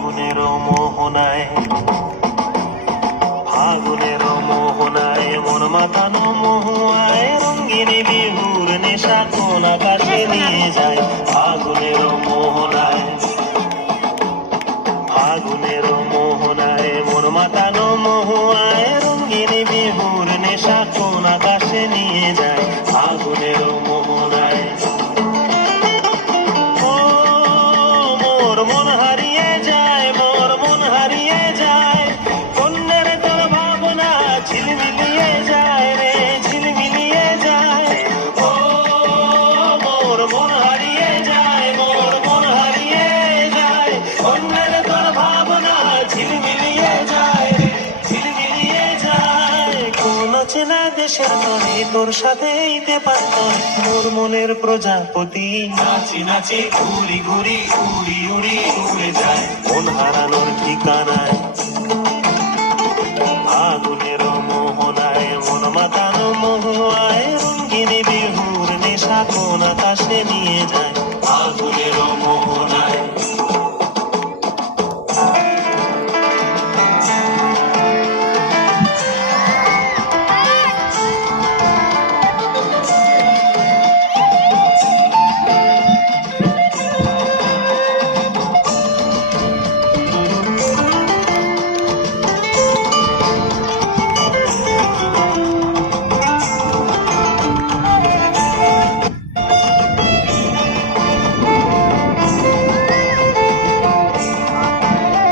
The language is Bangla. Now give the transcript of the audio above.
ফাগুনের মোহনায়, ফাগুনের মোহনায় মন মাতানো মহুয়ায় রঙ্গিনী বিহুর নেশা কোন আকাশে নিয়ে যায়। ফাগুনের মোহনায়, ফাগুনের মোহনায় মন মাতানো মহুয়ায় রঙ্গিনী বিহুর নেশা কোন আকাশে নিয়ে যায়। ফাগুনের মোহনায় মোর মন হারিয়ে যায়, মোর মন হারিয়ে যায়, কন্যের তোর ভাবনা ঝিলমিলিয়ে যায় রে, ঝিলমিলিয়ে যায়। ও মোর মন হারিয়ে যায়, মোর মন হারিয়ে যায়, কন্যের তোর ভাবনা ঝিলমিলিয়ে যায় রে, ঝিলমিলিয়ে যায়। কোন চেনা দেশের তরে তোর সাথে এইতে পারত মোর মনের প্রজাপতি, নাচি নাচি ঘুরি ঘুরি উড়ি উড়ি উড়ে যায় মন হারানোর ঠিকানায়। ফাগুনের মোহনায় মন মাতানো মহুয়ায় রঙ্গিনী বিহুর নেশা কোন আকাশে নিয়ে যায়। ফাগুনের মোহনায়